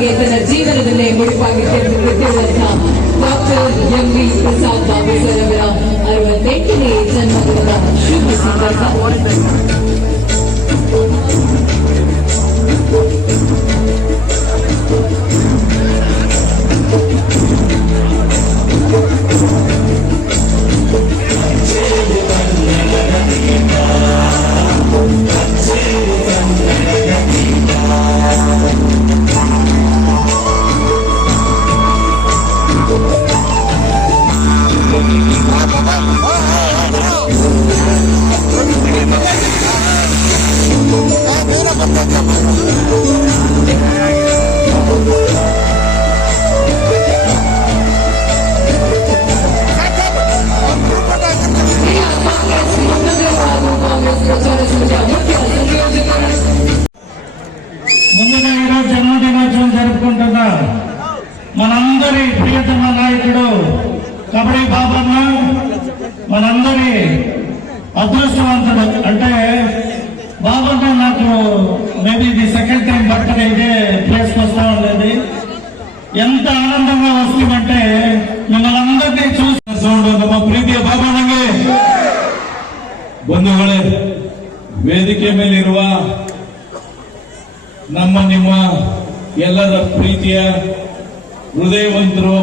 ಹಾಗೆ ತನ್ನ ಜೀವನದಲ್ಲೇ ಮುಡಿಪಾಗಿತ್ತು ಗೊತ್ತಿರುವಂತಹ doctor M V Prasad Babu sir ಅವರ ಅರವತ್ತೆಂಟನೇ ಜನ್ಮದಿನದ ಶುಭ ಸಂದರ್ಭ ముందుగా ఈరోజు జన్మదినోత్సవం జరుపుకుంటున్న మనందరి ప్రియతమ నాయకుడు కబడ్డీ బాబన్న మనందరి అదృష్టవంతుడు. అంటే బాబన్న నాకు మేబీ ఇది సెకండ్ టైం బర్త్డే ఇదే ప్లేస్కి వస్తా ఉండేది ఎంత ఆనందంగా వస్తుందంటే మిమ్మల్ని అందరినీ చూసి ಸೌಂಡ್ ನಮ್ಮ ಪ್ರೀತಿಯ ಬಾಬಣ್ಣಗೆ ಬಂಧುಗಳೇ ವೇದಿಕೆ ಮೇಲಿರುವ ನಮ್ಮ ನಿಮ್ಮ ಎಲ್ಲರ ಪ್ರೀತಿಯ ಹೃದಯವಂತರು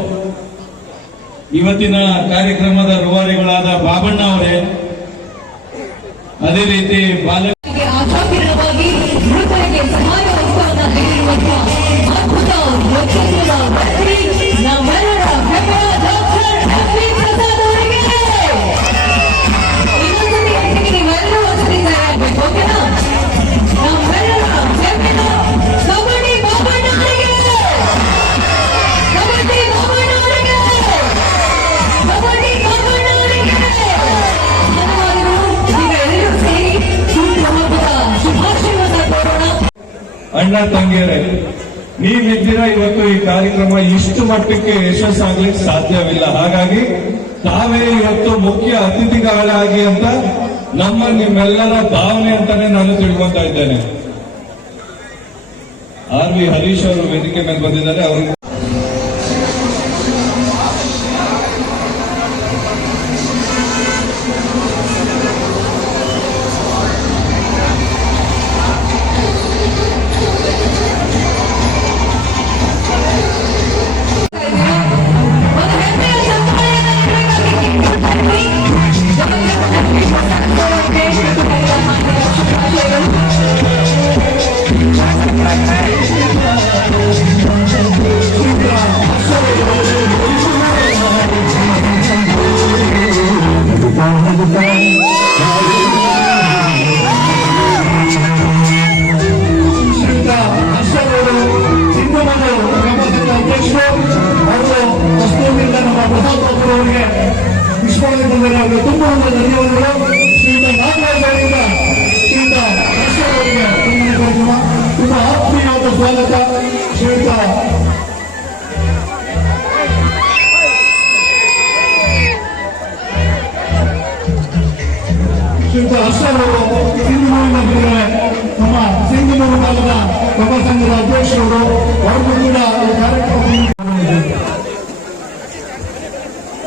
ಇವತ್ತಿನ ಕಾರ್ಯಕ್ರಮದ ರೂವಾರಿಗಳಾದ ಬಾಬಣ್ಣ ಅವರೇ ಅದೇ ರೀತಿ ಬಾಲ Okay. ಅಣ್ಣ ತಂಗಿಯರೇ ನೀವಿದ್ದೀರ ಇವತ್ತು ಈ ಕಾರ್ಯಕ್ರಮ ಇಷ್ಟು ಮಟ್ಟಕ್ಕೆ ಯಶಸ್ಸಾಗ್ಲಿಕ್ಕೆ ಸಾಧ್ಯವಿಲ್ಲ. ಹಾಗಾಗಿ ತಾವೇ ಇವತ್ತು ಮುಖ್ಯ ಅತಿಥಿಗಳಾಗಿ ಅಂತ ನಮ್ಮ ನಿಮ್ಮೆಲ್ಲರ ಭಾವನೆ ಅಂತಾನೆ ನಾನು ತಿಳ್ಕೊಳ್ತಾ ಇದ್ದೇನೆ. ಆರ್ ವಿ ಹರೀಶ್ ಅವರು ವೇದಿಕೆ ಮೇಲೆ ಬಂದಿದ್ದಾರೆ, ಅವರು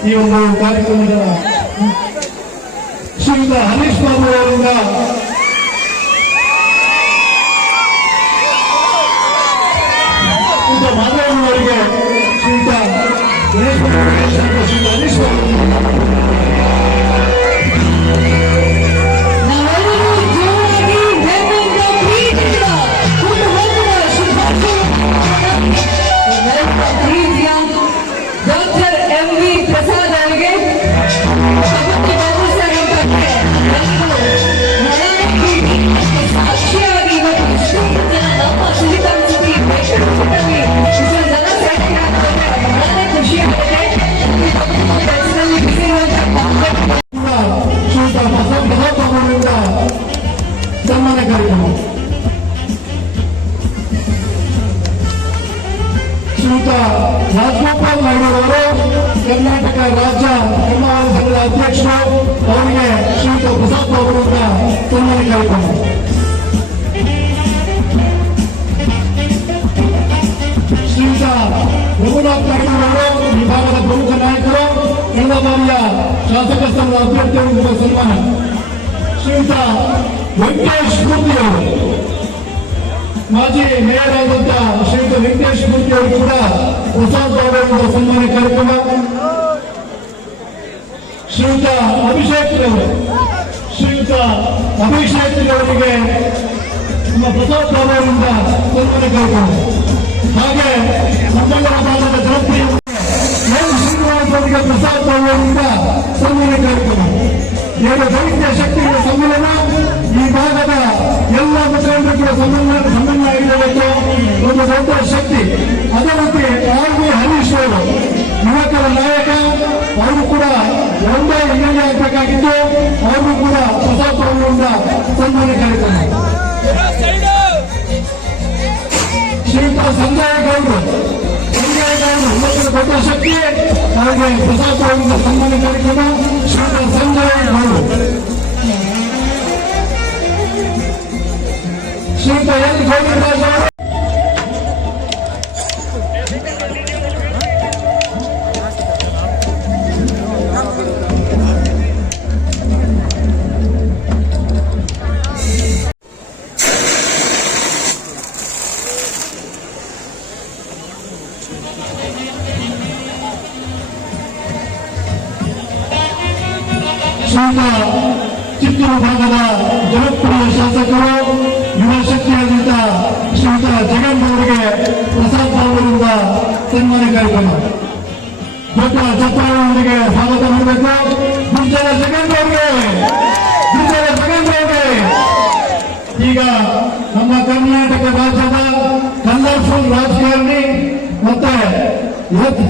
ಈ ಒಂದು ಕಾರ್ಯಕ್ರಮದ ಶ್ರೀಯುತ ಹರೀಶ್ ಬಾಬು ಅವರಿಂದ ರಘುನಾಥ್ ಈ ವಿಭಾಗದ ಪ್ರಮುಖ ನಾಯಕರು ಕಳೆದ ಬಾರಿಯ ಶಾಸಕ ಸ್ಥಾನದ ಅಭ್ಯರ್ಥಿಯವರಿಗೆ ಸನ್ಮಾನ ಶ್ರೀಯುತ ವೆಂಕಟೇಶ್ ಮೂರ್ತಿ ಅವರು ಮಾಜಿ ಮೇಯರ್ ಆದಂತಹ ಶ್ರೀಯುತ ವೆಂಕಟೇಶ್ ಮೂರ್ತಿ ಅವರು ಕೂಡ ಪ್ರಸಾದ್ ಅವರ ಸನ್ಮಾನ ಕಾರ್ಯಕ್ರಮ ಶ್ರೀಯುತ ಅಭಿಷೇಕ್ ಅವರು ಶ್ರೀಯುತ ಅಭಿಷೇಕ್ ಅವರಿಗೆ ನಮ್ಮ ಪ್ರಸಾದ್ ಅವರಿಂದ ಸನ್ಮಾನ ಕಾರ್ಯಕ್ರಮ. ಹಾಗೆ ಸಂಬಂಧರ ಭಾಗದ ಜನಪ್ರಿಯ ಶ್ರೀನಿವಾಸ್ ಪ್ರಸಾದ್ ಅವರಿಂದ ಸನ್ಮಾನ ಕಾರ್ಯಕ್ರಮ. ಏನು ದೈತ್ಯ ಶಕ್ತಿಗಳ ಸಮ್ಮೇಳನ ಈ ಭಾಗದ ಎಲ್ಲ ಮುಖಂಡರು ಕೂಡ ಸಮನ್ವಯ ಸಮನ್ವಯ ಆಗಿರಬೇಕು. ಒಂದು ದೊಡ್ಡ ಶಕ್ತಿ. ಅದೇ ರೀತಿ ಆರ್ ವಿ ಹರೀಶ್ ಅವರು, ಯುವಕರ ನಾಯಕ. ಅವರು ಕೂಡ ಒಂದೇ ಹಿನ್ನೆಲೆ ಆಗಬೇಕಾಗಿದ್ದು, ಅವರು ಕೂಡ ಪ್ರಸಾದ್ ಅವರಿಂದ ಸನ್ಮಾನ ಕಾರ್ಯಕ್ರಮ. ಶ್ರೀಯುತ ಸಂಜಯ ಗೌಡರು. ಸಂಜಯ ಗೌಡರು ಯುವಕರ ದೊಡ್ಡ ಶಕ್ತಿ. ಹಾಗೆ ಪ್ರಸಾದ ಸನ್ಮಾನ ಕಾರ್ಯಕ್ರಮ ಶ್ರೀಯುತ ಸಂಜಯ ಗೌಡ್ರು. ಶ್ರೀಯುತ ಚಿತ್ತೂರು ಭಾಗದ ಜನಪ್ರಿಯ ಶಾಸಕರು, ಯುವ ಶಕ್ತಿಯಾದಂತ ಶ್ರೀಯುತ ಜಗನ್ ಅವರಿಗೆ ಪ್ರಸಾದ್ ಅವರಿಂದ ಸನ್ಮಾನ ಕಾರ್ಯಕ್ರಮ. ದೊಡ್ಡ ಚಪ್ಪಾಳೆ ಅವರಿಗೆ ಸ್ವಾಗತ ಮಾಡಬೇಕು. ಗುಂಜಲ ಜಗನ್ ಅವರಿಗೆ ಗುಂಜಲ ಜಗನ್ ಅವರಿಗೆ ಈಗ ನಮ್ಮ ಕರ್ನಾಟಕ ರಾಜ್ಯದ ಇವತ್ತು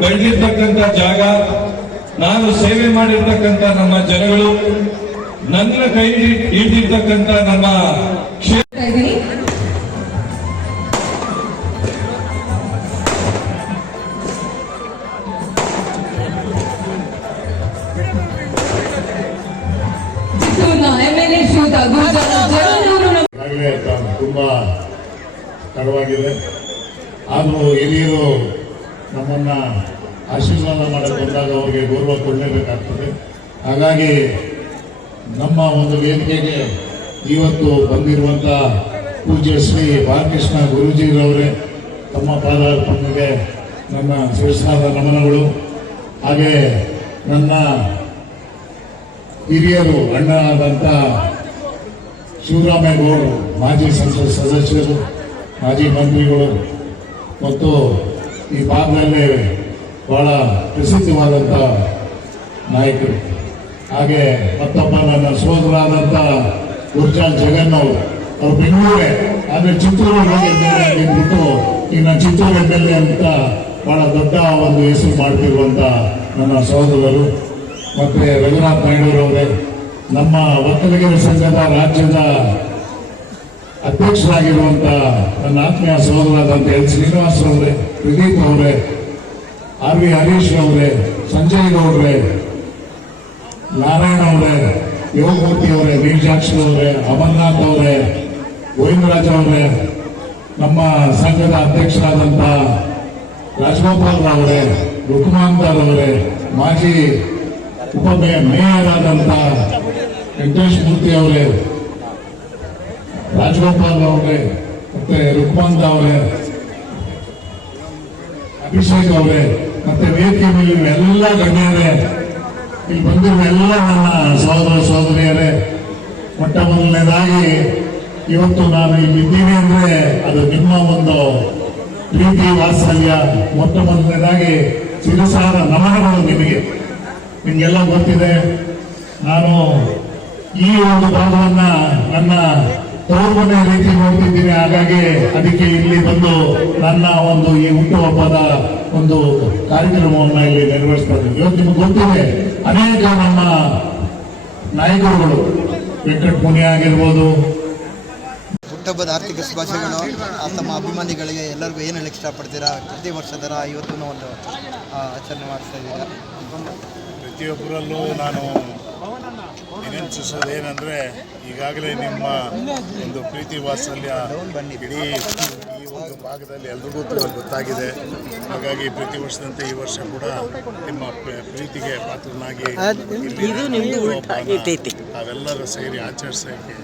ಬೆಳೆದಿರ್ತಕ್ಕಂಥ ಜಾಗ ನಾನು ಸೇವೆ ಮಾಡಿರ್ತಕ್ಕಂಥ ನಮ್ಮ ಜನಗಳು ನನ್ನ ಕೈ ಹಿಡಿದಿರ್ತಕ್ಕಂಥ ನಮ್ಮ ಕ್ಷೇತ್ರ ಜಗನ್ನೂರು ತುಂಬ ತಡವಾಗಿದೆ. ಆದರೂ ಹಿರಿಯರು ನಮ್ಮನ್ನ ಆಶೀರ್ವಾದ ಮಾಡಕ್ಕೆ ಬಂದಾಗ ಅವರಿಗೆ ಗೌರವ ಕೊಡಲೇಬೇಕಾಗ್ತದೆ. ಹಾಗಾಗಿ ನಮ್ಮ ಒಂದು ವೇದಿಕೆಗೆ ಇವತ್ತು ಬಂದಿರುವಂಥ ಪೂಜ್ಯ ಶ್ರೀ ಬಾಲಕೃಷ್ಣ ಗುರೂಜಿರವರೇ ತಮ್ಮ ಪಾದಾರ್ಪಣೆಗೆ ನನ್ನ ಶಿರಸಾದ ನಮನಗಳು. ಹಾಗೆ ನನ್ನ ಹಿರಿಯರು ಅಣ್ಣನಾದಂಥ ಶಿವರಾಮೇಗೌಡರು ಮಾಜಿ ಸಂಸದ ಸದಸ್ಯರು, ಮಾಜಿ ಮಂತ್ರಿಗಳು ಮತ್ತು ಈ ಭಾಗದಲ್ಲಿ ಬಹಳ ಪ್ರಸಿದ್ಧವಾದಂಥ ನಾಯಕರು. ಹಾಗೆ ಮತ್ತೊಬ್ಬ ನನ್ನ ಸೋದರಾದಂಥ ಗುರ್ಜಾಲ್ ಜಗನ್ ಅವರು ಅವ್ರು ಬೆಂಗಳೂರೇ. ಆದರೆ ಹೋಗಿದ್ದಾರೆ ಬಿಟ್ಟು ಈಗ ನಾನು ಚಿತ್ತೂರು ಎಂ ಅಂತ ಬಹಳ ದೊಡ್ಡ ಒಂದು ಹೆಸರು ಮಾಡ್ತಿರುವಂಥ ನನ್ನ ಸಹೋದರರು. ಮತ್ತು ರಘುನಾಥ್ ನಾಯ್ಡುರವರೇ ನಮ್ಮ ಒಕ್ಕಲಿಗರ ಸಂಘದ ರಾಜ್ಯದ ಅಧ್ಯಕ್ಷರಾಗಿರುವಂತ ನನ್ನ ಆತ್ಮೀಯ ಸಹೋದರಾದಂತ ಎಲ್ ಶ್ರೀನಿವಾಸ್ ಅವರೇ, ಪ್ರದೀಪ್ ಅವರೇ, ಆರ್ ವಿ ಹರೀಶ್ ಅವರೇ, ಸಂಜಯ್ ಗೌಡ್ರೆ, ನಾರಾಯಣ ಅವರೇ, ಯೋಗಮೂರ್ತಿ ಅವರೇ ವೀರಜಾಕ್ಷಿ ಅವರೇ, ಅಮರ್ನಾಥ್ ಅವರೇ, ಗೋವಿಂದರಾಜ್ ಅವರೇ, ನಮ್ಮ ಸಂಘದ ಅಧ್ಯಕ್ಷರಾದಂತ ರಾಜಗೋಪಾಲ್ ಅವರೇ, ರುಕ್ಮಾಂತರ್ ಅವರೇ, ಮಾಜಿ ಉಪ ಮೇಯರ್ ವೆಂಕಟೇಶ್ ಮೂರ್ತಿ ಅವರೇ, ರಾಜಗೋಪಾಲ್ ಅವರೇ, ಮತ್ತೆ ರುಕ್ಮಾಂತ ಅವರೇ, ಅಭಿಷೇಕ್ ಅವರೇ, ಮತ್ತೆ ವೇದಿಕೆ ಮೇಲೆ ಎಲ್ಲ ಗಣ್ಯರೇ, ಇಲ್ಲಿ ಬಂದಿರುವ ಎಲ್ಲ ನನ್ನ ಸಹೋದರ ಸಹೋದರಿಯರೇ, ಮೊಟ್ಟ ಮೊದಲನೇದಾಗಿ ಇವತ್ತು ನಾನು ಇಲ್ಲಿ ಇದ್ದೀನಿ ಅಂದ್ರೆ ಅದು ನಿಮ್ಮ ಒಂದು ಪ್ರೀತಿ, ವಾತ್ಸಲ್ಯ. ಮೊಟ್ಟ ಮೊದಲನೇದಾಗಿ ಸಿರಸಾರ ನಮನಗಳು ನಿಮಗೆ. ನಿಮಗೆಲ್ಲ ಗೊತ್ತಿದೆ, ನಾನು ಈ ಒಂದು ಭಾಗವನ್ನ ನನ್ನ ತೋರ್ಮನೆ ರೀತಿ ನೋಡ್ತಿದ್ದೀನಿ. ಹಾಗಾಗಿ ಅದಕ್ಕೆ ಇಲ್ಲಿ ಬಂದು ನನ್ನ ಒಂದು ಈ ಹುಟ್ಟುಹಬ್ಬದ ಒಂದು ಕಾರ್ಯಕ್ರಮವನ್ನ ಇಲ್ಲಿ ನೆರವೇರಿಸ್ತಾ ಇದ್ದೀನಿ. ಇವತ್ತು ನಿಮ್ಗೆ ಗೊತ್ತಿದೆ ಅನೇಕ ನಮ್ಮ ನಾಯಕರುಗಳು ವೆಂಕಟ ಪುಣ್ಯ ಆಗಿರ್ಬೋದು ಹುಟ್ಟಹಬ್ಬದ ಆರ್ಥಿಕ ಶುಭಾಶಯಗಳು. ತಮ್ಮ ಅಭಿಮಾನಿಗಳಿಗೆ ಎಲ್ಲರಿಗೂ ಏನು ಹೇಳಕ್ಕೆ ಇಷ್ಟಪಡ್ತೀರಾ? ಪ್ರತಿ ವರ್ಷದರ ಇವತ್ತು ಒಂದು ಆ, ಆಚರಣೆ ಮಾಡಿಸ್ತಾ ಇದ್ದೀರಾ? ಪ್ರತಿಯೊಬ್ಬರಲ್ಲೂ ನಾನು ವಿನಂತಿಸೋದೇನೆಂದರೆ ಈಗಾಗಲೇ ನಿಮ್ಮ ಒಂದು ಪ್ರೀತಿ ವಾತ್ಸಲ್ಯ ಇಡೀ ಈ ಒಂದು ಭಾಗದಲ್ಲಿ ಎಲ್ರಿಗೂ ತುಂಬ ಗೊತ್ತಾಗಿದೆ. ಹಾಗಾಗಿ ಪ್ರತಿ ವರ್ಷದಂತೆ ಈ ವರ್ಷ ಕೂಡ ನಿಮ್ಮ ಪ್ರ- ಪ್ರೀತಿಗೆ ಪಾತ್ರನಾಗಿ ತಾವೆಲ್ಲರೂ ಸೇರಿ ಆಚರಿಸೋಕ್ಕೆ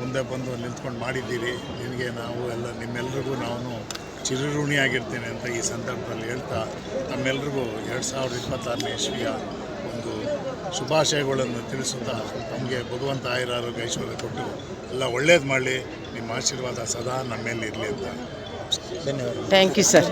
ಮುಂದೆ ಬಂದು ನಿಂತ್ಕೊಂಡು ಮಾಡಿದ್ದೀರಿ. ನಿಮಗೆ ನಾವು ಎಲ್ಲ ನಿಮ್ಮೆಲ್ರಿಗೂ ನಾನು ಚಿರಋಣಿಯಾಗಿರ್ತೇನೆ ಅಂತ ಈ ಸಂದರ್ಭದಲ್ಲಿ ಹೇಳ್ತಾ ನಮ್ಮೆಲ್ರಿಗೂ ಎರಡು ಸಾವಿರದ ಇಪ್ಪತ್ತಾರನೇ ಇಸ್ವಿಯ ಶುಭಾಶಯಗಳನ್ನು ತಿಳಿಸುತ್ತಾ ನಮಗೆ ಭಗವಂತ ಆಯುರಾರೋಗ್ಯ ಐಶ್ವರ್ಯ ಕೊಟ್ಟು ಎಲ್ಲ ಒಳ್ಳೇದು ಮಾಡಲಿ. ನಿಮ್ಮ ಆಶೀರ್ವಾದ ಸದಾ ನಮ್ಮ ಇರಲಿ ಅಂತ. Thank you sir